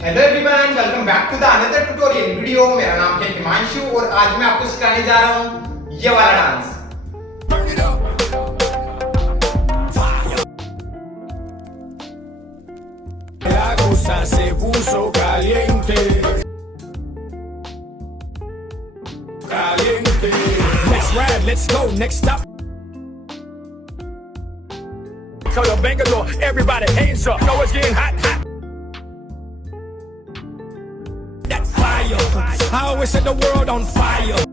Hello everyone, welcome back to the another tutorial video. मेरा नाम है हिमांशु और आज मैं आपको सिखाने जा रहा हूँ ये वाला dance. La cosa se puso caliente. Caliente. Next round, let's go. Next stop. Color Bangalore, everybody hands up. Know it's getting hot, hot. That fire. I always set the world on fire.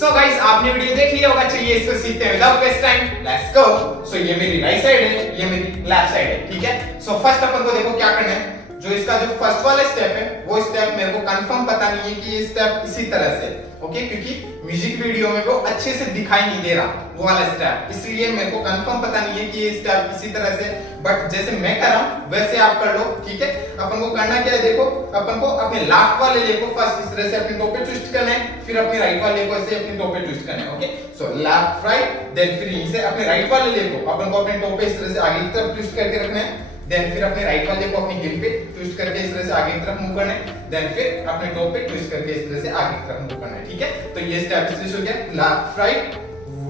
So guys, आपने video देख लिया होगा। चलिए इसको सीखते हैं without waste time, let's go. So ये मेरी राइट साइड है, ये मेरी लेफ्ट साइड है, ठीक है। सो फर्स्ट अपन को देखो क्या करना है। जो इसका जो फर्स्ट वाला स्टेप है वो स्टेप मेरे को कंफर्म पता नहीं है कि ये स्टेप इसी तरह से, ओके, क्योंकि म्यूजिक वीडियो में वो अच्छे से दिखाई नहीं दे रहा वो वाला स्टेप, इसलिए मेरे को कंफर्म पता नहीं है कि ये स्टेप इसी तरह से। बट जैसे मैं कर रहा हूं वैसे आप कर लो, ठीक है। अपन को करना क्या है, देखो अपन को अपने लेफ्ट वाले लेग को फर्स्ट इस तरह से अपने टो पे ट्विस्ट करना है, फिर अपने राइट वाले को ऐसे अपने टो पे ट्विस्ट करना है, okay. So left right, then फिर यहीं से अपने राइट वाले लेग को अपन को अपने टो पे इस तरह से आगे की तरफ ट्विस्ट करके रखना है। देन फिर अपने राइट वाले को अपनी हिल पे ट्विस्ट करके इस तरह से आगे की तरफ मूव करना है। देन फिर अपने टो पे ट्विस्ट करके इस तरह से आगे की तरफ मूव करना है, ठीक है। तो ये स्टेप इस हो गया लेफ्ट राइट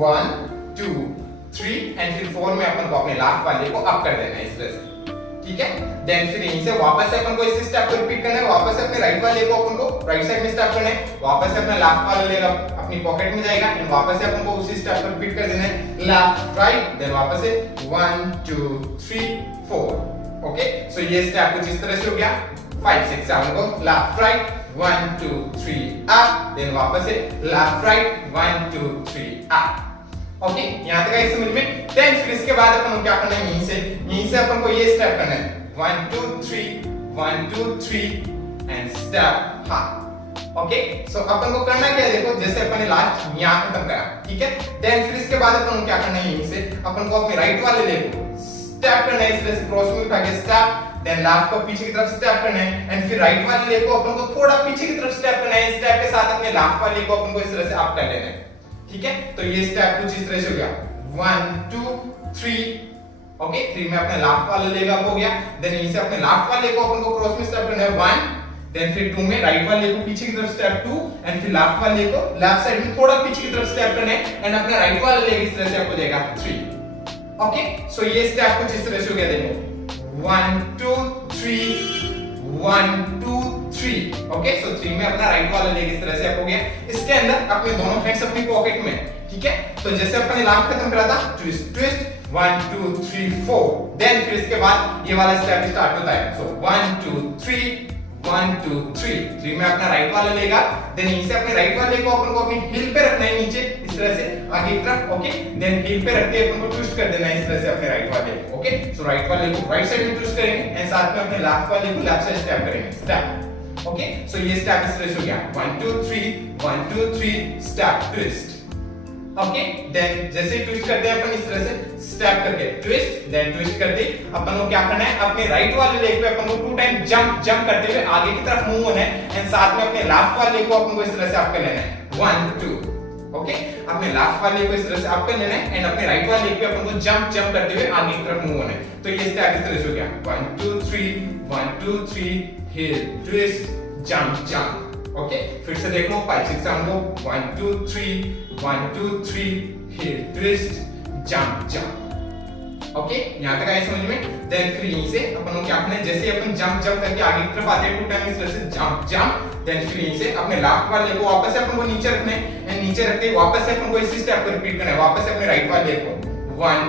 1 2 3 एंड फिर 4 में अपन को अपने लेफ्ट वाले को अप कर देना है इस तरह से, ठीक है। देन फिर यहीं से वापस से अपन को इस स्टेप को रिपीट करना है। वापस से अपने राइट वाले को अपन को राइट साइड में स्टेप करना है। वापस से अपना लेफ्ट वाला लेग अपनी पॉकेट में जाएगा एंड वापस से अपन को उसी स्टेप को रिपीट कर देना है लेफ्ट राइट। देन वापस से 1 2 3 4, ओके। सो ये स्टेप कुछ इस तरह से हो गया 5 6 7 को लेफ्ट राइट 1 2 3 अप, देन वापस से लेफ्ट राइट 1 2 3 अप, ओके। यहां तक आई समझ में। देन फिर इसके बाद अपन को क्या करना है, यहीं से अपन को ये स्टेप करना है 1 2 3 1 2 3 एंड स्टेप, हां, ओके। सो अपन को करना क्या है, देखो जैसे अपन ने लास्ट यहां खत्म करा, ठीक है। देन फिर इसके बाद अपन को क्या करना है, यहीं से अपन को अपने राइट वाले लेग को स्टेप करना है इस तरह से क्रॉस में उठा के स्टेप, देन लेफ्ट को पीछे की तरफ स्टेप करना है एंड फिर राइट वाले लेग को अपन को थोड़ा पीछे की तरफ स्टेप करना है। स्टेप के साथ अपने लेफ्ट वाले लेग को अपन को इस तरह से अप कर लेना है, ठीक है। तो ये स्टेप कुछ इस तरह से हो गया 1 2 3, ओके। 3 में अपने लेफ्ट वाले लेग अप हो गया। देन यहीं से अपने लेफ्ट वाले लेग को अपन को क्रॉस में स्टेप करना है 1, देन फिर 2 में राइट वाले लेग को पीछे की तरफ स्टेप 2 एंड फिर लेफ्ट वाले लेग को लेफ्ट साइड में थोड़ा पीछे की तरफ स्टेप करना है एंड अपना राइट वाला लेग इस तरह से आपको जाएगा 3, ओके। सो ये स्टेप कुछ इस तरह से हो गया, देखो 1 2 3 1 2 3, ओके। सो 3 में अपना राइट वाला लेग इस तरह से हो गया। इसके अंदर अपने दोनों हैंड्स अपनी पॉकेट में, ठीक है। तो जैसे अपन ने लास्ट खत्म करा था ट्विस्ट ट्विस्ट 1 2 3 4, देन फिर इसके बाद ये वाला स्टेप स्टार्ट होता है। सो 1 2 3 1 2 3, 3 में अपना राइट वाला लेगा, देन यहीं से अपने राइट वाले को अपन को अपनी हील पे रखना है नीचे इस तरह से आगे की तरफ, ओके। देन हील पे रखते अपन को ट्विस्ट कर देना है इस तरह से अपने राइट वाले को, ओके। सो राइट वाले को राइट साइड में ट्विस्ट करेंगे एंड साथ में अपने लेफ्ट वाले को लेफ्ट साइड स्टेप करेंगे, स्टेप, ओके। सो ये स्टेप इस तरह से हो गया 1 2 3 1 2 3 स्टेप ट्विस्ट, ओके। देन जैसे ट्विस्ट करते हैं अपन इस तरह से स्टेप करके ट्विस्ट, देन ट्विस्ट करते अपन को क्या करना है, अपने राइट वाले लेग पे अपन को 2 टाइम जंप करते हुए आगे की तरफ मूव होना है एंड साथ में अपने लेफ्ट वाले लेग को अपन को इस तरह से अप कर लेना है 1 2, ओके। अपने लेफ्ट वाले लेग को इस तरह से अप कर लेना है एंड अपने राइट वाले लेग पे अपन को जंप करते हुए आगे की तरफ मूव होना है। तो ये स्टेप इस तरह से हो गया 1 2 3 1 2 3 हिल ट्विस्ट जंप, ओके। फिर से देखो 5 6 7 को 1 2 3 1 2 3 हिल ट्विस्ट जंप, ओके। यहां तक आए समझ में। देन फिर यहीं से अपन को क्या करना है, जैसे अपन जंप करके आगे की तरफ आते हैं 2 टाइम इस तरह से जंप, देन फिर यहीं से अपने लेफ्ट वाले को वापस से अपन को नीचे रखना है एंड नीचे रखते ही वापस से अपन को इसी स्टेप को रिपीट करना है। वापस से अपने राइट वाले को 1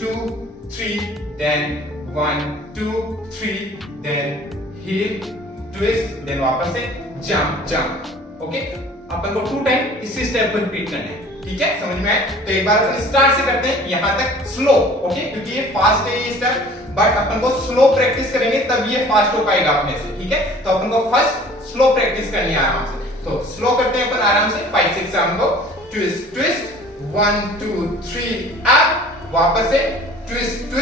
2 3 देन 1 2 3 देन हिल ट्विस्ट, देन वापस से जंप, ओके। अपन को 2 टाइम इसी स्टेप को रिपीट करना है, ठीक है। समझ में आया? तो एक बार अपन स्टार्ट से करते हैं यहां तक स्लो, ओके, क्योंकि ये फास्ट है ये स्टेप, बट अपन को स्लो प्रैक्टिस करेंगे तब ये फास्ट हो पाएगा अपने से, ठीक है। तो अपन को फर्स्ट स्लो प्रैक्टिस करनी है आराम से। तो स्लो करते हैं अपन आराम से 5 6 7 को ट्विस्ट ट्विस्ट 1 2 3 अप, वापस से ट्विस्ट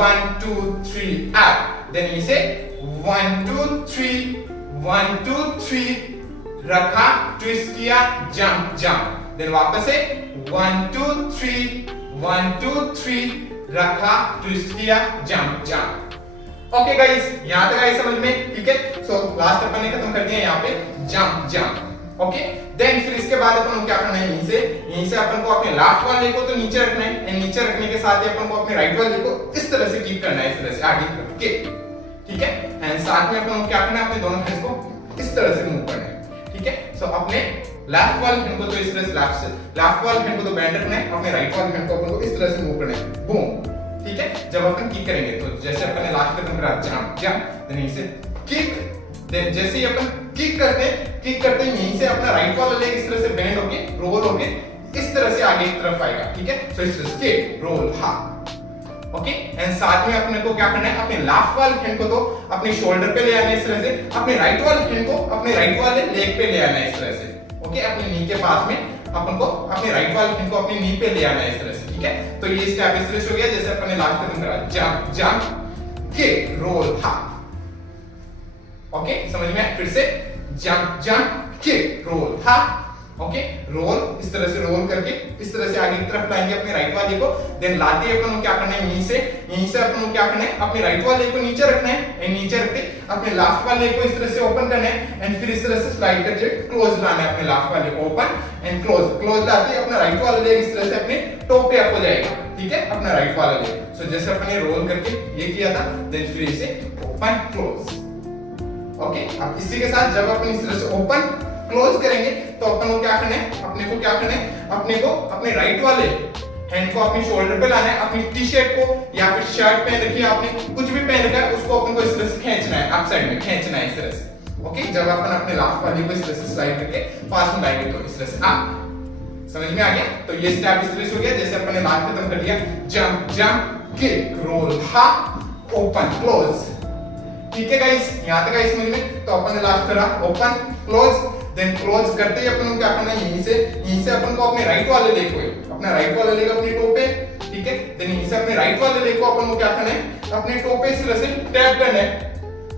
1 2 3 अप, देन इसे 1 2 3 1 2 3 रखा, ट्विस्ट किया, जंप, देन वापस से 1 2 3 1 2 3 रखा, ट्विस्ट किया, जंप, ओके गाइस, यहां तक आई समझ में, ठीक है। सो लास्ट अपन ने खत्म कर दिया यहाँ पे जंप जंप, ओके। देन फिर इसके बाद अपन को क्या करना है, यहीं से अपन को अपने लेफ्ट वाले को तो नीचे रखना है, एंड नीचे रखने के साथ ही अपन को अपने राइट वाले को इस तरह से कीप करना है, इस तरह से आगे करके, ठीक है। एंड साथ में अपन को क्या करना है, अपने दोनों हैंड्स को इस तरह से मूव करना है, ठीक है। सो अपने लेफ्ट वाले हैंड को तो इस तरह से लेफ्ट वाले हैंड को तो बैंड रखना है, अपने राइट वाले हैंड को अपन को इस तरह से मूव करना है, बूम, ठीक है। जब अपन किक करेंगे तो जैसे अपन ने लास्ट खत्म करा जंप जंप, देन इसे किक, देन जैसे ही अपन किक करते हैं यहीं से अपना राइट वाला लेग इस तरह से बेंड होके रोल होके इस तरह से आगे की तरफ आएगा, ठीक है। सो इस तरह से किक रोल हा, ओके। एंड साथ में अपने को क्या करना है, अपने लेफ्ट वाले हैंड को तो अपने शोल्डर पे ले आना है इस तरह से, अपने राइट वाले हैंड को अपने राइट वाले लेग पे ले आना है इस तरह से, ओके। अपने नी के पास में अपन को अपने राइट वाले हैंड को अपने नी पे ले आना है इस तरह से, ठीक है। तो ये स्टेप इस तरह से हो गया जैसे अपन ने लास्ट खत्म करा जंप जंप किक रोल हा, ओके। समझ में? फिर से जंप जंप किक रोल हा, ओके। रोल इस तरह से रोल करके इस तरह से आगे की तरफ लाएंगे अपने राइट वाले को, देन लाते अपन को क्या करना है, यहीं से अपन को क्या करना है, अपने राइट वाले को नीचे रखना है, एंड नीचे रखते अपने लेफ्ट वाले को इस तरह से ओपन करना है, एंड फिर इस तरह से स्लाइड करके क्लोज लाना है अपने लेफ्ट वाले को, ओपन एंड क्लोज लाते अपना राइट वाला लेग इस तरह से अपने टो पे अप हो जाएगा, ठीक है, अपना राइट वाला लेग। सो जैसे अपन ने रोल करके ये किया था, देन फिर इसे ओपन क्लोज, ओके। अब इसी के साथ जब अपन इस तरह से ओपन क्लोज करेंगे तो अपन को क्या करना है, अपने को अपने राइट वाले हैंड को अपनी शोल्डर पे लाना है, अपनी टी शर्ट को या फिर शर्ट पहन रखी है आपने, कुछ भी पहन रखा है उसको अपन को इस तरह से खींचना है, अप साइड में खींचना है इस तरह से, ओके। जब अपन अपने लेफ्ट वाले को इस तरह से स्लाइड करके पास में लाएंगे तो इस तरह से अप, समझ में आ गया? तो ये स्टेप इस तरह से हो गया जैसे अपन ने लास्ट खत्म कर दिया जंप जंप किक रोल हा ओपन क्लोज, ठीक है गाइस, यहां तक गाइस समझ में? तो अपन ने लास्ट करा ओपन क्लोज, देन क्लोज करते ही अपन को क्या करना है, यहीं से अपन को अपने राइट वाले लेग को अपना राइट वाला लेग अपने टो पे, ठीक है। देन यहीं से अपने राइट वाले लेग को अपन को क्या करना है, अपने टो पे इस तरह से टैप करना है,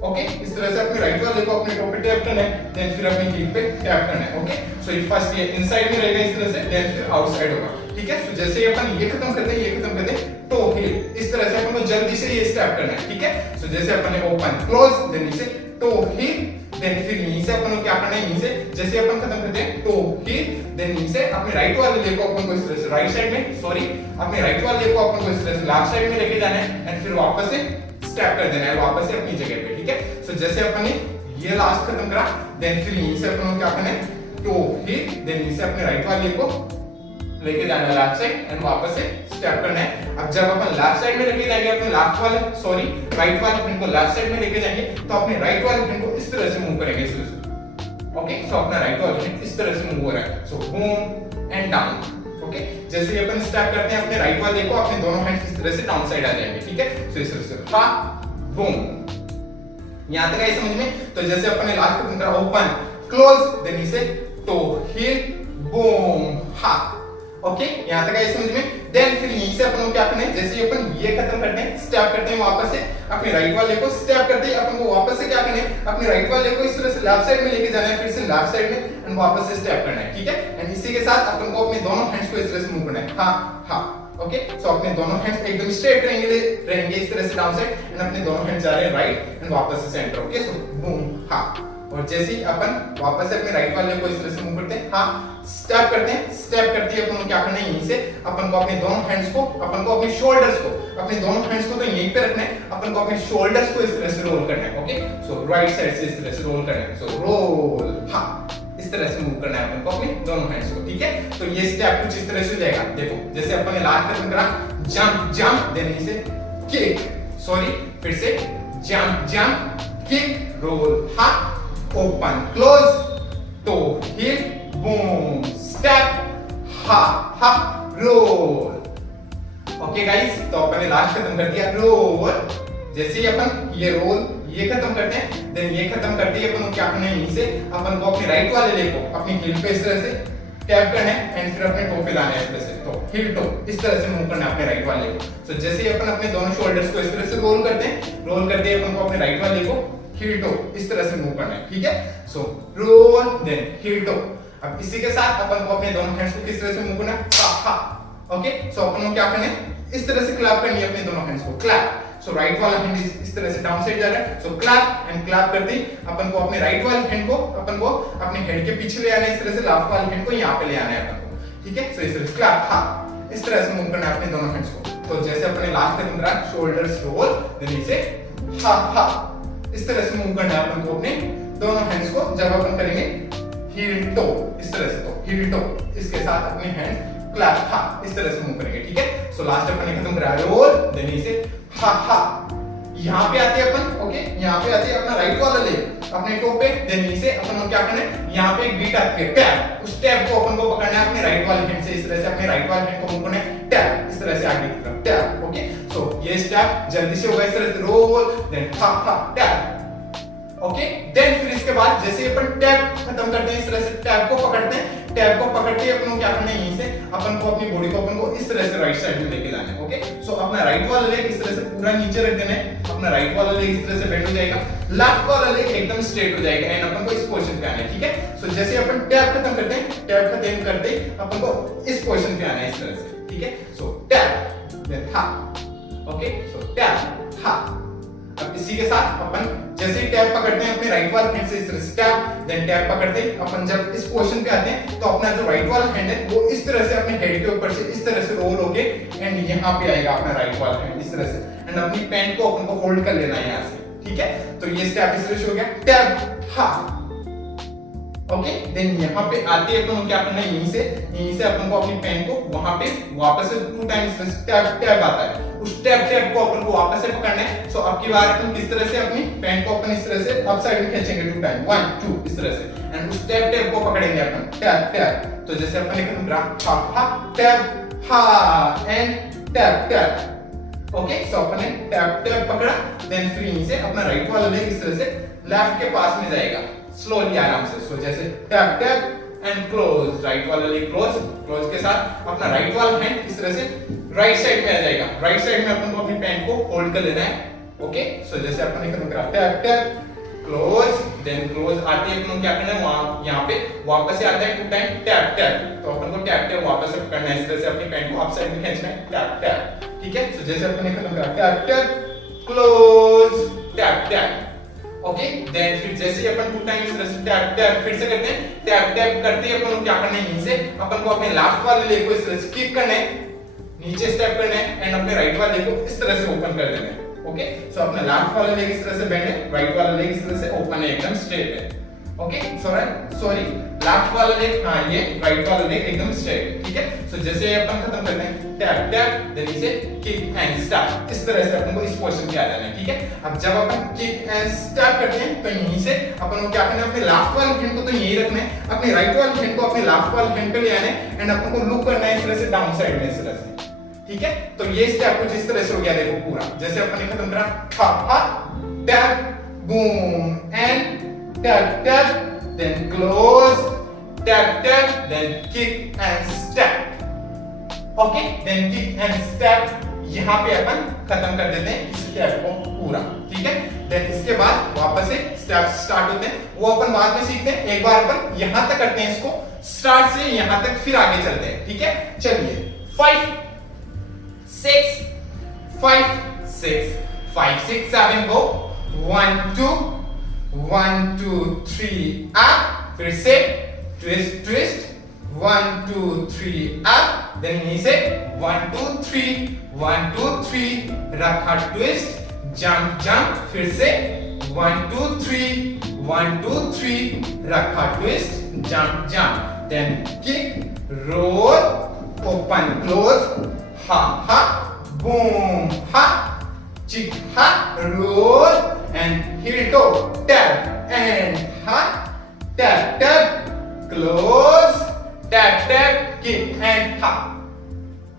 ओके। इस तरह से अपने राइट वाले को अपने टो पे टैप करना है, देन फिर अपनी हील पे टैप करना है, ओके। सो ये फर्स्ट ये इनसाइड में रहेगा इस तरह से, देन फिर आउटसाइड होगा, ठीक है। सो जैसे ही अपन ये खत्म करते हैं टो हील इस तरह से अपन को जल्दी से ये स्टेप करना है, ठीक है। सो जैसे अपन ने ओपन क्लोज, देन इसे टो हील, देन फिर यहीं से अपन को क्या करना है, यहीं से जैसे अपन खत्म करते हैं टो हील, देन यहीं से अपने राइट वाले लेग को अपन को इस तरह से राइट साइड में, सॉरी, अपने राइट वाले लेग को अपन को इस तरह से लेफ्ट साइड में लेके जाना है, एंड फिर वापस से स्टेप कर देना है वापस से अपनी जगह पे, ठीक है। सो जैसे अपन ने ये लास्ट खत्म करा, देन फिर यहीं से अपन को क्या करना है, टो हील, देन यहीं से अपने राइट वाले को लेके जाना है लेफ्ट साइड एंड वापस से स्टेप करना है। अब जब अपन लेफ्ट साइड में लेके जाएंगे अपने लेफ्ट वाले सॉरी राइट वाले हैंड को लेफ्ट साइड में लेके जाएंगे तो अपने राइट वाले हैंड को इस तरह से मूव करेंगे इस तरह से, ओके। सो अपना राइट वाला हैंड इस तरह से मूव हो रहा है, सो बूम एंड डाउन, ओके। जैसे ही अपन स्टेप करते हैं अपने राइट वाले को अपने दोनों हैंड्स इस तरह से डाउन साइड आ जाएंगे, ठीक है। सो इस तरह से हा बूम, यहां तक आई समझ में? तो जैसे अपन ने लास्ट खत्म करा ओपन क्लोज, देन इसे टो हील बूम हा, ओके। यहां तक आई समझ में? देन फिर यहीं से अपन को क्या करना है, जैसे ही अपन ये खत्म करते हैं स्टेप करते हैं वापस से अपने राइट वाले को स्टेप करते ही अपन को वापस से क्या करना है, अपने राइट वाले को इस तरह से लेफ्ट साइड में लेके जाना है, फिर से लेफ्ट साइड में एंड वापस से स्टेप करना है, ठीक है। एंड इसी के साथ अपन को अपने दोनों हैंड्स को इस तरह से मूव करना है, हाँ हाँ, ओके। सो अपने दोनों हैंड्स एकदम स्ट्रेट रहेंगे इस तरह से डाउन साइड, एंड अपने दोनों हैंड्स जा रहे हैं राइट एंड वापस से सेंटर, ओके। सो बूम हाँ, और जैसे ही अपन वापस से अपने राइट वाले को इस तरह से मूव करते हैं, हाँ स्टेप करते हैं, स्टेप करते ही अपन को क्या करना है, यहीं से अपन को अपने दोनों हैंड्स को अपन को अपने शोल्डर्स को अपने दोनों हैंड्स को तो यहीं पे रखना है, अपन को अपने शोल्डर्स को इस तरह से रोल करना है, ओके। सो राइट साइड से इस तरह से रोल करना है, सो रोल हाँ, इस तरह से मूव करना है अपन को अपने दोनों हैंड्स को, ठीक है। तो ये स्टेप कुछ इस तरह से हो जाएगा, देखो जैसे अपन ने लास्ट खत्म करा जंप जंप, देन इसे किक, सॉरी फिर से जंप जंप किक रोल हाँ, open close toe heel boom step हा हा रोल, ओके गाइस। तो अपन ने लास्ट खत्म कर दिया रोल, जैसे ही अपन ये रोल ये खत्म करते हैं, देन ये खत्म करते ही अपन को क्या करना है, यहीं से अपन को अपने राइट वाले लेग को अपनी हील पे इस तरह से टैप करना है एंड फिर अपने टो पे लाना है इस तरह से, तो हील टो इस तरह से मूव करना है अपने राइट वाले को। सो जैसे ही अपन अपने दोनों शोल्डर्स को इस तरह से रोल करते हैं, रोल करते ही अपन को अपने राइट वाले को हील टो इस तरह से मूव करना है, ठीक है। So roll then heel toe. अब इसी के साथ अपन को अपने दोनों हैंड्स को किस तरह से मूव करना है, हा हा, ओके। सो अपन को क्या करना है, इस तरह से क्लैप करनी है अपने दोनों हैंड्स को, क्लैप। सो राइट वाला हैंड इस तरह से डाउन साइड जा रहा है, सो क्लैप एंड क्लैप करते ही अपन को अपने राइट वाले हैंड को अपने हेड के पीछे ले आना है, इस तरह से लेफ्ट वाले हैंड को यहाँ पे ले आना है अपन को, ठीक है। सो इस तरह से क्लैप, हाँ इस तरह से मूव करना है अपने दोनों हैंड्स को। तो जैसे अपने लास्ट तक करा शोल्डर्स रोल, देन इसे हा हा इस तरह से मूव करना है अपन को अपने दोनों हैंड्स को। जब अपन करेंगे हील टो इस तरह से, तो हील टो इसके साथ अपने हैंड्स क्लैप हा इस तरह से मूव करेंगे, ठीक है। सो लास्ट अपन ने खत्म करा रोल, देन इसे हा हा। यहाँ पे आते हैं अपन, ओके यहाँ पे आते हैं अपना राइट वाला लेग अपने टो पे, देन इसे अपन को क्या करना है, यहाँ पे एक बीट आती है टैप, उस टैप को अपन को पकड़ना है अपने राइट वाले हैंड से, इस तरह से अपने राइट वाले हैंड को मूव करना है टैप, इस तरह से आगे की तरफ टैप, ओके। सो ये स्टेप जल्दी से होगा, इस तरह से रोल देन हा हा टैप, ओके। देन फिर इसके बाद जैसे अपन टैप खत्म करते हैं, इस तरह से टैप को पकड़ते हैं, टैप को पकड़ के अपन को क्या करना है, यहीं से अपन को अपनी बॉडी को अपन को इस तरह से राइट साइड में लेके जाना है, ओके। सो अपना राइट वाला लेग इस तरह से पूरा नीचे रख देना है, अपना राइट वाला लेग इस तरह से बेंड हो जाएगा, लेफ्ट वाला लेग एकदम स्ट्रेट हो जाएगा एंड अपन को इस पोजीशन पे आना है, ठीक है। सो जैसे अपन टैप खत्म करते हैं, टैप खत्म करते ही अपन को इस पोजीशन पे आना है इस तरह से, ठीक है। सो टैप देन हा, ओके। सो टैप हा। अब इसी के साथ अपन जैसे ही टैप पकड़ते हैं अपने राइट वाला हैंड से, इस तरह से टैप देन टैप पकड़ते हैं अपन, जब इस पोजीशन पे आते हैं तो अपना जो राइट वाला हैंड है वो इस तरह से अपने हेड के ऊपर से इस तरह से रोल होके एंड यहाँ पे आएगा अपना राइट वाला हैंड इस तरह से, एंड अपनी पैंट को अपन को होल्ड कर लेना है यहाँ से, ठीक है। तो ये स्टेप इस तरह से हो गया टैप हा, ओके। देन यहाँ पे आते हैं अपन क्या करना है, यहीं से अपन को अपनी पेन को वहां पे वापस से 2 टाइम्स टैप टैप आता है, उस टैप टैप को अपन को वापस से पकड़ना है। सो अब की बार अपन किस तरह से अपनी पेन को अपन इस तरह से अप साइड में खींचेंगे 2 टाइम 1 2 इस तरह से, एंड उस टैप टैप को पकड़ेंगे अपन टैप टैप। तो जैसे अपन ने कहा हा हा tap ha and tap tap, okay. So अपन ने टैप टैप पकड़ा, देन फिर यहीं से अपना राइट वाला लेग इस तरह से लेफ्ट के पास में जाएगा स्लोली आराम से। सो जैसे tap tap and close, right वाला लेग क्लोज, क्लोज के साथ अपना राइट वाला हैंड इस तरह से राइट साइड में आ जाएगा, राइट साइड में अपन को अपनी पैंट को होल्ड कर लेना है, ओके। सो जैसे अपन ने करा tap tap close, then close आते ही अपन क्या करना है, वहां यहाँ पे वापस से आता है 2 टाइम टैप टैप, तो अपन को टैप टैप वापस से करना है, इस तरह से अपनी पैंट को अप साइड में खींचना है टैप टैप, ठीक है। सो जैसे अपन ने करा tap tap close tap tap, okay. Then फिर जैसे ही अपन 2 टाइम इस तरह से टैप टैप फिर से करते हैं, टैप टैप करते ही अपन को क्या करना है, यहीं से अपन को अपने लेफ्ट वाले लेग को इस तरह से किक करना है, नीचे स्टेप करना है एंड अपने राइट वाले लेग को इस तरह से ओपन कर देना है, ओके। सो अपना लेफ्ट वाला लेग इस तरह से बेंड है, राइट वाला लेग इस तरह से ओपन है, एकदम स्ट्रेट है, ओके। सॉरी लेफ्ट वाला लेग, हाँ ये राइट वाला लेग एकदम स्ट्रेट है, ठीक है। सो जैसे अपन खत्म करते हैं टैप टैप, देन इसे किक एंड स्टैप, इस तरह से अपन को इस पोजीशन पे आ जाना है, ठीक है। अब जब अपन किक एंड स्टैप करते हैं तो यहीं से अपन को क्या करना है, अपने लेफ्ट वाले हैंड को तो यहीं रखना है, अपने राइट वाले हैंड को अपने लेफ्ट वाले हैंड पे ले आना है एंड अपन को लुक करना है इस तरह से डाउन साइड में, इस तरह से, ठीक है। तो ये स्टेप कुछ इस तरह से हो गया, देखो पूरा जैसे अपन ने खत्म करा हा हा tap boom and tap tap, then close tap tap, then kick and step, okay. Then kick and step यहाँ पे अपन खत्म कर देते हैं इस स्टेप को पूरा, ठीक है। देन इसके बाद वापस से स्टेप स्टार्ट होते हैं, वो अपन बाद में सीखते हैं, एक बार अपन यहाँ तक करते हैं इसको, स्टार्ट से यहाँ तक फिर आगे चलते हैं, ठीक है। चलिए 5 6 5 6 5 6 7 गो 1 2 1 2 3 अप, फिर से ट्विस्ट ट्विस्ट 1 2 3 अप, देन यहीं से 1 2 3 1 2 3 रखा ट्विस्ट जंप जंप, फिर से 1 2 3 1 2 3 रखा twist jump jump, then kick roll open close हा हा boom ha chick ha roll and heel toe tap and ha tap tap close tap tap kick and ha।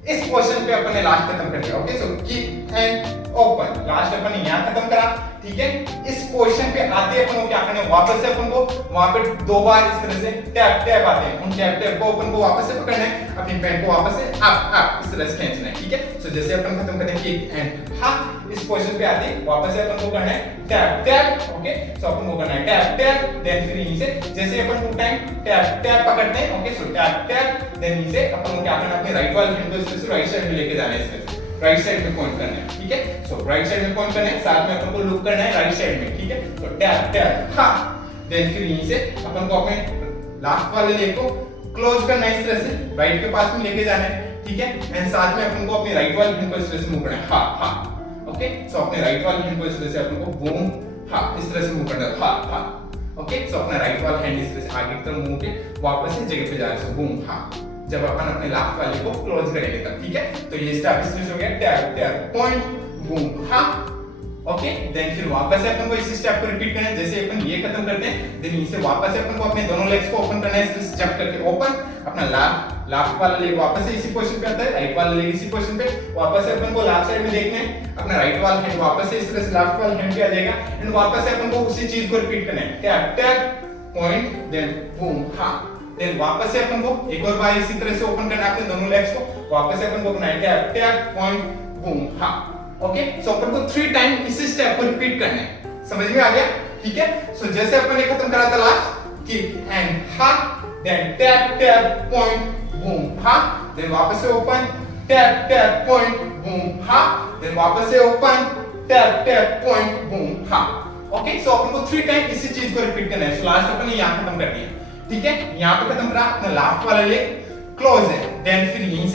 इस position पे अपन ने last खत्म कर दिया, okay. So kick and open last अपन ने यहाँ खत्म करा, ठीक है। इस पोजीशन पे आते अपन को क्या करना है, वापस से अपन को वहां पे 2 बार इस तरह से टैप टैप आते हैं, उन टैप टैप को अपन को वापस से पकड़ना है, अपनी पैंट को वापस से अप अप इस तरह से खींचना है, ठीक है। सो जैसे अपन खत्म करते हैं किक एंड हा, इस पोजीशन पे आते वापस से अपन को करना है टैप टैप, ओके। सो अपन को करना है टैप टैप, देन फिर यहीं से जैसे अपन 2 टाइम टैप टैप पकड़ते हैं, ओके। सो टैप टैप, देन यहीं से अपन को क्या करना है, अपने राइट वाले हैंड को इस तरह से राइट साइड में लेके जाना है, इस तरह से राइट साइड में पॉइंट करना है, ठीक है। सो राइट साइड में पॉइंट करना है, साथ में अपन को लुक करना है राइट साइड में, ठीक है। तो टैप टैप हा, देन फिर यहीं से अपन को अपने लास्ट वाले लेग को क्लोज करना है इस तरह से, राइट के पास में लेके जाना है, ठीक है। एंड साथ में अपन को अपनी राइट वाली हैंड को इस तरह से मूव करना है, हा हा, ओके। सो अपने राइट वाली हैंड को इस तरह से अपन को बूम हा इस तरह से मूव करना है, हा हा, ओके। सो अपना राइट वाला हैंड इस तरह से आगे की तरफ मूव के वापस से जगह पे जाना है, बूम हा, जब अपन अपने लास्ट वाले को क्लोज करेंगे तब, ठीक है। तो ये स्टेप इस तरह से हो गया, टैप टैप पॉइंट बूम हा, ओके। देन फिर वापस से अपन को इसी स्टेप को रिपीट करना है, जैसे अपन ये खत्म करते हैं देन इसे वापस से अपन को अपने दोनों लेग्स को ओपन करना है, इस जंप करके ओपन, अपना लास्ट वाला लेग वापस से इसी पोजीशन पे आता है, राइट वाला लेग इसी पोजीशन पे, वापस से अपन को लेफ्ट साइड में देखना है, अपना राइट वाला हैंड वापस से इस तरह से लेफ्ट वाला हैंड पे आ जाएगा एंड वापस से अपन को उसी चीज को रिपीट करना है, tap tap point then boom हा, देन वापस से अपन को एक और बार इसी तरह से ओपन करना है अपने दोनों लेग्स को, वापस से अपन को करना है टैप टैप पॉइंट बूम हा, ओके। सो अपन को 3 टाइम इसी स्टेप को रिपीट करना है, समझ में आ गया, ठीक है। सो जैसे अपन ने खत्म करा था लास्ट किक एंड हा, then tap tap point boom हा, देन वापस से open tap tap point boom हा, देन वापस से open tap tap point boom हा, ओके। सो अपन को 3 टाइम इसी चीज को रिपीट करना है। सो लास्ट अपन ने यहां खत्म कर दिया, ठीक है। यहां पे खत्म करा, अपना लास्ट वाला लेग क्लोज है, देन फिर यहीं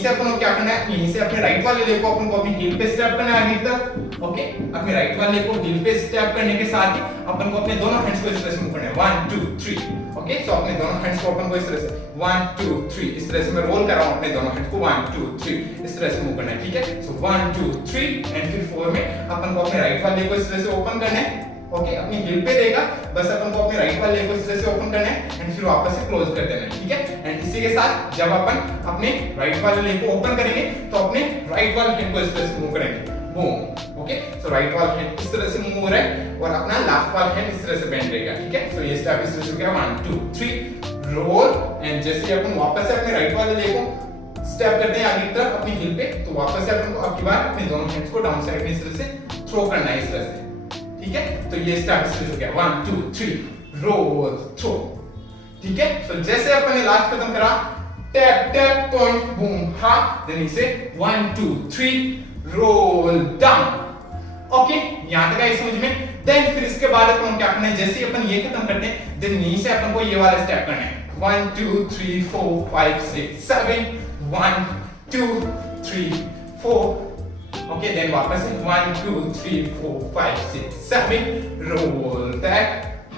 से अपन को क्या करना है, यहीं से अपने राइट वाले लेग को अपन को अपनी हील पे स्टेप करना है आगे तक, ओके। अपने राइट वाले लेग को हील पे स्टेप करने के साथ ही अपन को अपने दोनों हैंड्स को इस तरह से मूव करना है, 1 2 3, ओके। सो अपने दोनों हैंड्स को अपन को इस तरह से 1 2 3 इस तरह से मैं रोल कर रहा हूं अपने दोनों हैंड्स को, 1 2 3 इस तरह से मूव करना है, ठीक है। सो 1 2 3 एंड फिर 4 में अपन को अपने राइट वाले लेग को इस तरह से ओपन करना है, ओके। अपनी हिल पे देगा, बस अपन को अपने राइट वाले लेग को इस तरह से ओपन करना है एंड फिर वापस से क्लोज कर देना है, ठीक है। एंड इसी के साथ जब अपन अपने राइट वाले लेग को ओपन करेंगे तो अपने राइट वाले हैंड को इस तरह से मूव करेंगे, बूम, ओके। सो राइट वाला हैंड इस तरह से मूव हो रहा है और अपना लेफ्ट वाला हैंड इस तरह से बेंड रहेगा, ठीक है। सो ये स्टेप इस तरह से हो गया, 1 2 3 रोल, एंड जैसे अपन वापस से अपने राइट वाले लेग को स्टेप करते हैं आगे की तरफ अपनी हिल पे, तो वापस से अपन को अब की बार अपने दोनों हैंड्स को डाउन साइड में इस तरह से थ्रो करना है, इस तरह से, ठीक है। तो ये स्टेप इस तरह से हो गया, 1 2 3 रोल थ्रो, ठीक है। सो जैसे अपन ने लास्ट खत्म करा, टैप टैप पॉइंट बूम हा, देन इसे 1 2 3 रोल डाउन, ओके। यहां तक आई समझ में। देन फिर इसके बाद अपन क्या करना है, जैसे अपन ये खत्म करते हैं देन यहीं से अपन को ये वाला स्टेप करना है, 1 2 3 4 5 6 7 1 2 3 4, ओके। देन वापस से 1 2 3 4 5 6 7 रोल बैक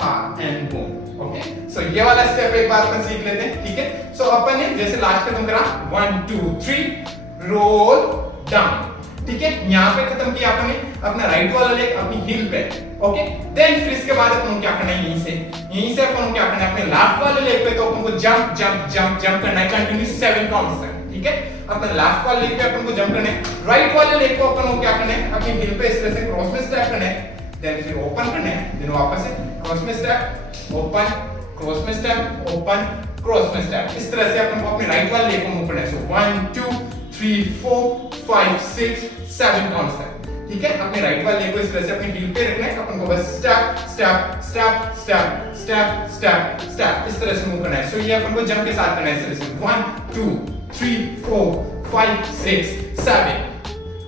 हा एंड बूम, ओके। सो ये वाला स्टेप एक बार अपन सीख लेते हैं, ठीक है। सो अपन ने जैसे लास्ट खत्म करा, 1 2 3 रोल डाउन, ठीक है। यहां पे खत्म किया अपन ने अपना राइट वाला लेग अपनी हील पे, ओके। देन फिर इसके बाद अपन को क्या करना है, यहीं से अपन को क्या करना है, अपने लेफ्ट वाले लेग पे तो अपन को जंप जंप जंप जंप करना है कंटिन्यू 7 काउंट्स तक, ठीक है। अपने लेफ्ट वाले लेग पे अपन को जंप करना है, राइट वाले लेग को अपन को क्या करना है, अपनी हील पे इस तरह से क्रॉस में स्टेप करना है, देन फिर ओपन करना है, देन वापस से क्रॉस में स्टेप ओपन, क्रॉस में स्टेप ओपन, क्रॉस में स्टेप, इस तरह से अपन को अपने राइट वाले लेग को मूव करना है। सो 1 2 3 4 5 6 7 काउंट्स तक, ठीक है। अपने राइट वाले लेग को इस तरह से अपनी हील पे रखना है, अपन को बस step step step step step step step इस तरह से मूव करना है। सो ये अपन को जंप के साथ करना है, इस तरह से 1 2 3 4 5 6 7,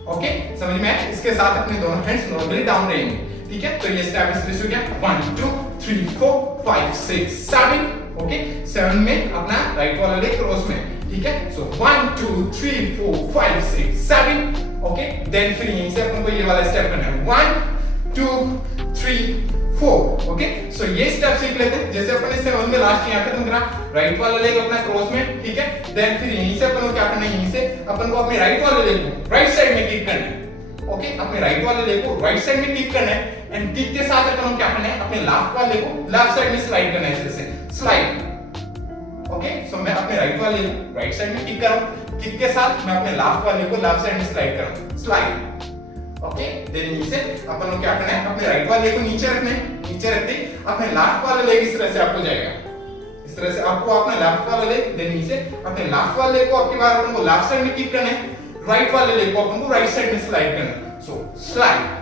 ओके। समझ में आया। इसके साथ अपने दोनों हैंड्स नॉर्मली डाउन रहेंगे, ठीक है। तो ये स्टेप इस तरह से हो गया, 1 2 3 4 5 6 7, ओके। 7 में अपना राइट वाला लेग क्रॉस में, ठीक है। सो 1 2 3 4 5 6 7, ओके। देन फिर यहीं से अपन को ये वाला स्टेप करना है, 1 2 3 4, ओके। सो ये स्टेप सीख लेते हैं, जैसे अपन ने 7 में लास्ट यहां खत्म करा, राइट वाला लेग अपना क्रॉस में, ठीक है। देन फिर यहीं से अपन को क्या करना है, यहीं से अपन को अपने राइट वाले लेग को राइट साइड में किक करना है, ओके। अपने राइट वाले लेग को राइट साइड में किक करना है एंड किक के साथ अपन को क्या करना है, अपने लेफ्ट वाले को लेफ्ट साइड में स्लाइड करना है, इस तरह से स्लाइड, ओके। सो मैं अपने राइट वाले को राइट साइड में किक कर रहा हूं, किक के साथ मैं अपने लेफ्ट वाले को लेफ्ट साइड में स्लाइड कर रहा हूं, स्लाइड, ओके। देन नीचे अपन को क्या करना है, अपने राइट वाले को नीचे रखना है, नीचे रखते अपने लेफ्ट वाला लेग इस तरह से आपको जाएगा, इस तरह से आपको अपना लेफ्ट वाला लेग, देन नीचे अपने लेफ्ट वाले लेग को आपकी बार अपन को लेफ्ट साइड में किक करना है, राइट वाले लेग को अपन को राइट साइड में स्लाइड करना है, सो स्लाइड,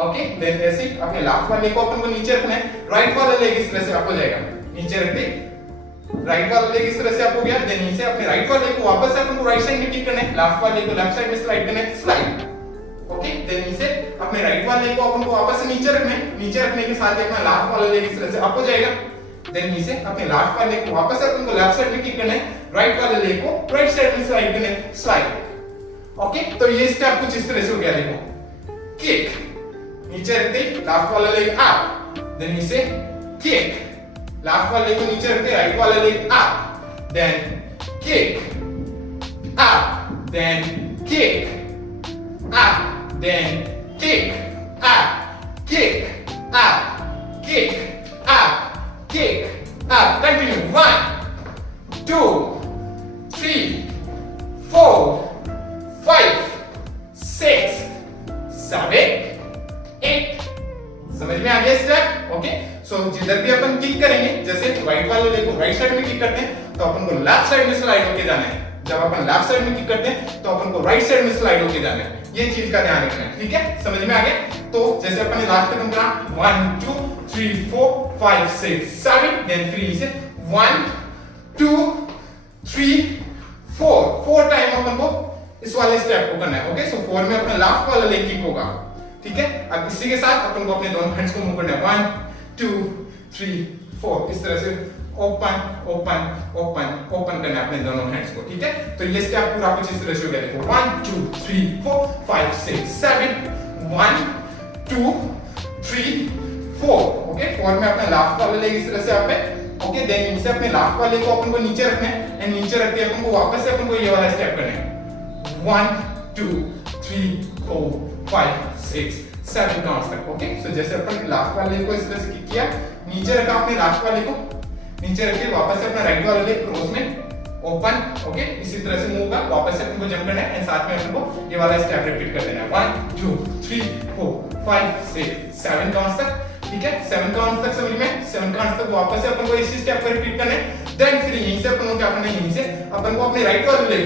ओके। देन ऐसे ही अपने लेफ्ट वाले को अपन को नीचे रखना है, राइट वाला लेग इस तरह से आपको जाएगा, नीचे रखते राइट वाला लेग इस तरह से अप हो गया, देन यहीं से अपने राइट वाले को वापस से अपन को राइट साइड में किक करना है, लेफ्ट वाले को लेफ्ट साइड में स्लाइड करना है, स्लाइड। ओके, देन यहीं से अपने राइट वाले को अपन को वापस से नीचे रखना है, नीचे रखने के साथ अपना लेफ्ट वाला लेग इस तरह से अप हो जाएगा, देन यहीं से अपने लेफ्ट वाले को वापस से अपन को लेफ्ट साइड में किक करना है, राइट वाले लेग को राइट साइड में स्लाइड करना है, स्लाइड। ओके, तो ये स्टेप कुछ इस तरह से हो गया, देखो किक, नीचे रखते लेफ्ट वाला लेग अप, देन यहीं से किक, लेफ्ट वाले को नीचे रखते राइट वाला leg up, then kick up, then kick up, then kick up, kick up, kick up, kick up. Continue. 1, 2, 3, 4, 5, 6, 7, 8. समझ में आ गया स्टेप? ओके, सो जिधर भी अपन किक करेंगे, जैसे राइट वाले लेग को राइट साइड में किक करते हैं तो अपन को लेफ्ट साइड में स्लाइड होके जाना है, जब अपन लेफ्ट साइड में किक करते हैं तो अपन को राइट साइड में स्लाइड होके जाना है, ये चीज का ध्यान रखना है, ठीक है? समझ में आ गया? तो जैसे अपन ने लास्ट कदम करा 1 2 3 4 5 6 7, देन फिर इसे 1 2 3 4 टाइम अपन को इस वाले स्टेप को करना है। ओके, सो 4 में अपना लेफ्ट वाला लेग किक होगा, ठीक है? अब इसी के साथ अपन को अपने दोनों हैंड्स को मूव करना है, 1 2 3 4, इस तरह से ओपन ओपन ओपन ओपन करना है अपने दोनों हैंड्स को, ठीक है? तो ये स्टेप पूरा कुछ इस तरह से हो गया, देखो 1 2 3 4 5 6 7, 1 2 3 4। ओके, 4 में अपना लेफ्ट वाला लेग इस तरह से आप है, ओके, देन इनसे अपने लेफ्ट वाले को अपन को नीचे रखना है, एंड नीचे रखते अपन को वापस से अपन को ये वाला स्टेप करना है, 1 2 3 4 5 6 7 काउंट्स तक। ओके, सो जैसे अपन लेफ्ट वाले को इस तरह से किक किया, नीचे रखा अपने लेफ्ट वाले को, नीचे रखके वापस से अपना राइट वाला लेग क्रॉस में ओपन, ओके, इसी तरह से मूव का वापस से अपन को जंप करना है, एंड साथ में अपन को ये वाला स्टेप रिपीट कर देना है, 1 2 3 4 5 6 7 काउंट्स तक, ठीक है? 7 काउंट्स तक समझ में? 7 काउंट्स तक वापस से अपन को इसी स्टेप को रिपीट करना है, देन फिर यहीं से अपन को क्या करना है, यहीं से अपन को अपने राइट वाले लेग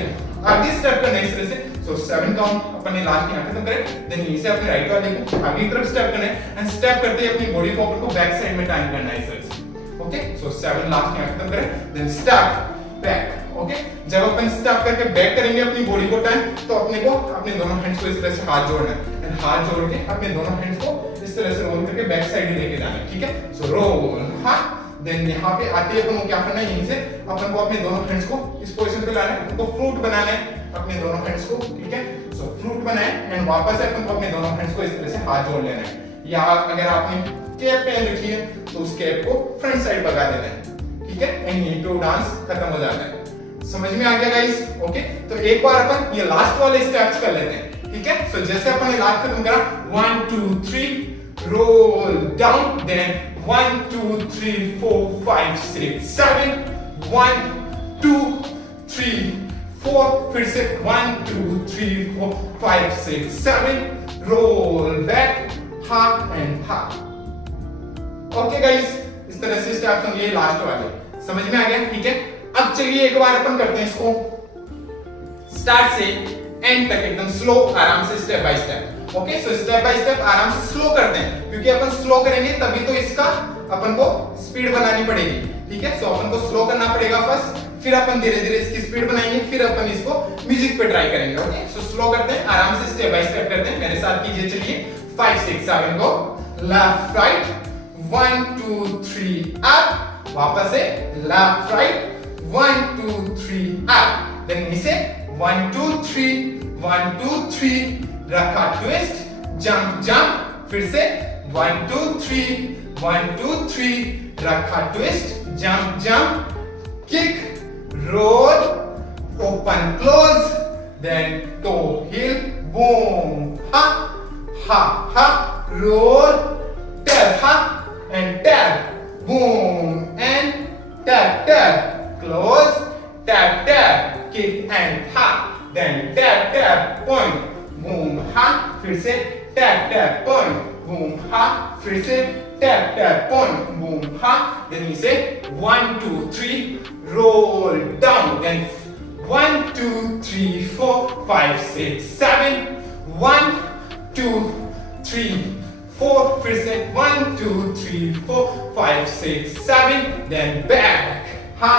आगे स्टेप करना है इस तरह से, सो 7 काउंट अपन ने लास्ट यहां खत्म करे, देन यहीं से अपने राइट वाले को आगे की तरफ स्टेप करना है, एंड स्टेप करते ही अपनी बॉडी को अपन को बैक साइड में टर्न करना है इस तरह से। ओके, सो 7 लास्ट यहां खत्म करें, देन स्टेप बैक। ओके, जब अपन स्टेप करके बैक करेंगे अपनी बॉडी को टर्न, तो अपने को अपने दोनों हैंड्स को इस तरह से हाथ जोड़ना है, एंड हाथ जोड़ के अपने दोनों हैंड्स को इस तरह से रोल करके बैक साइड लेके जाना है, ठीक है? सो रोल, हां, देन यहाँ पे आते ही अपन को क्या करना है, यहीं से अपन को अपने दोनों हैंड्स को इस पोजीशन पे लाना है, अपन को फ्रूट बनाना है अपने दोनों हैंड्स को, ठीक है? सो फ्रूट बनाए, एंड वापस से अपन को अपने दोनों हैंड्स को इस तरह से हाथ जोड़ लेना है, या अगर आपने कैप पहन रखी है तो उस कैप को फ्रंट साइड भगा देना है, ठीक है? एंड यहीं पे डांस खत्म हो जाता है। समझ में आ गया गाइस? ओके, तो एक बार अपन ये लास्ट वाले स्टेप्स कर लेते हैं, ठीक है? सो जैसे अपन ने लास्ट खत्म करा 1 2 3 रोल डाउन, देन 1 2 3 4 5 6 7, 1 2 3 4, फिर से 1 2 3 4 5 6 7, roll back, half and half. Okay guys, इस तरह से स्टेप्स होंगे ये लास्ट वाले, समझ में आ गया? ठीक है, अब चलिए एक बार अपन करते हैं इसको स्टार्ट से एंड तक एकदम स्लो, आराम से, step by step. Okay, so step by step आराम से स्लो करते हैं, क्योंकि अपन स्लो करेंगे तभी तो इसका अपन को स्पीड बनानी पड़ेगी, ठीक है? सो अपन को स्लो करना पड़ेगा फर्स्ट, फिर अपन धीरे धीरे इसकी स्पीड बनाएंगे, फिर अपन इसको म्यूजिक पे ट्राई करेंगे। ओके, सो स्लो करते हैं, आराम से स्टेप बाय स्टेप करते हैं, मेरे साथ कीजिए। चलिए 5 6 7 को लेफ्ट राइट, 1 2 3 अप, वापस से लेफ्ट राइट, 1 2 3 अप, देन नीचे 1 2 3 1 2 3, रखा ट्विस्ट, जंप जंप, फिर से 1 2 3 1 2 3, रखा twist, jump jump, kick, roll, open close, then toe heel, boom, ha ha हा, roll, tap, ha and tap, boom and tap tap, close, tap tap, kick and हा, then tap tap, point, boom, ha, फिर से tap tap, point, boom, ha, फिर से tap tap, point, boom, हा, then इसे 1 2 3 roll down, then 1 2 3 4 5 6 7, 1 2 3 4, फिर से 1 2 3 4 5 6 7, then back, ha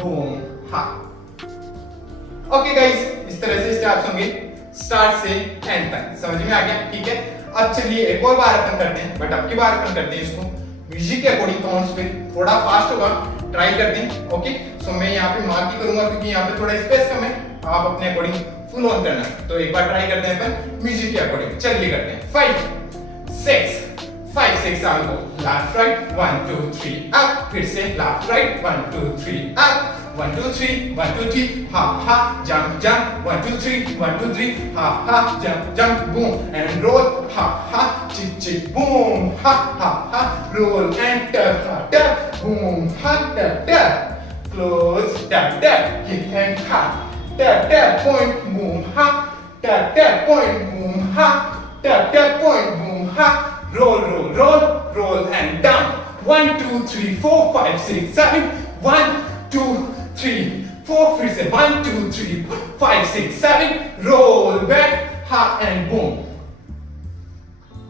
boom हा। ओके गाइस, इस तरह से स्टेप्स होंगे स्टार्ट से एंड तक। समझ में आ गया? ठीक है। अब चलिए एक और बार अपन करते हैं, बट अब की बार अपन करते हैं इसको म्यूजिक के अकॉर्डिंग काउंट्स पे, थोड़ा फास्ट होगा, ट्राई करते हैं। ओके, सो मैं यहाँ पे मार्क ही करूंगा क्योंकि यहाँ पे थोड़ा स्पेस कम है, आप अपने अकॉर्डिंग फुल ऑन करना। तो एक बार ट्राई करते हैं अपन म्यूजिक के अकॉर्डिंग। चलिए करते हैं 5 6 5 6 आगे को लेफ्ट राइट 1 2 3 अप, फिर से लेफ्ट राइट 1 2 3 अप 1 2 3 1 2 3 हा हा जंप जंप 1 2 3 1 2 3 हा हा jump jump boom and roll हा हा चिक चिक बूम हा हा रोल एंड टप हा tap boom ha tap tap close tap tap hit and ha tap tub point boom ha tap tub point boom ha tap tub point boom हा roll roll roll roll and down 1 2 3 4 5 6 7 1 2 3 4 फिर से 1 2 3 5 6 7 roll back ha and boom।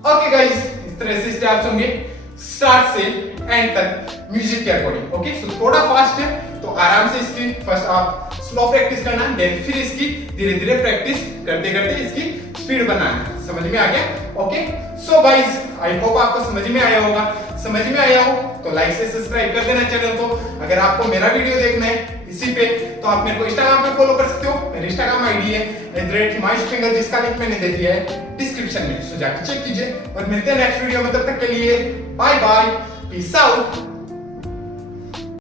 Okay guys, इस तरह से steps होंगे start से and तक music के अकॉर्डिंग। ओके, सो थोड़ा फास्ट है तो आराम से इसकी फर्स्ट आप स्लो प्रैक्टिस करना, देन फिर इसकी धीरे धीरे प्रैक्टिस करते करते इसकी स्पीड बनाना। समझ में आ गया? Okay, so guys I hope आपको समझ में आया होगा। समझ में आया हो तो लाइक से सब्सक्राइब कर देना चैनल को। अगर आपको मेरा वीडियो देखना है इसी पे तो आप मेरे को इंस्टाग्राम पे फॉलो कर सकते हो। मेरी इंस्टाग्राम आईडी है @himanshufinger, जिसका लिंक मैंने दे दिया है डिस्क्रिप्शन में, सो जाके चेक कीजिए। और मिलते हैं नेक्स्ट वीडियो में, तब तक के लिए बाय बाय, पीस आउट।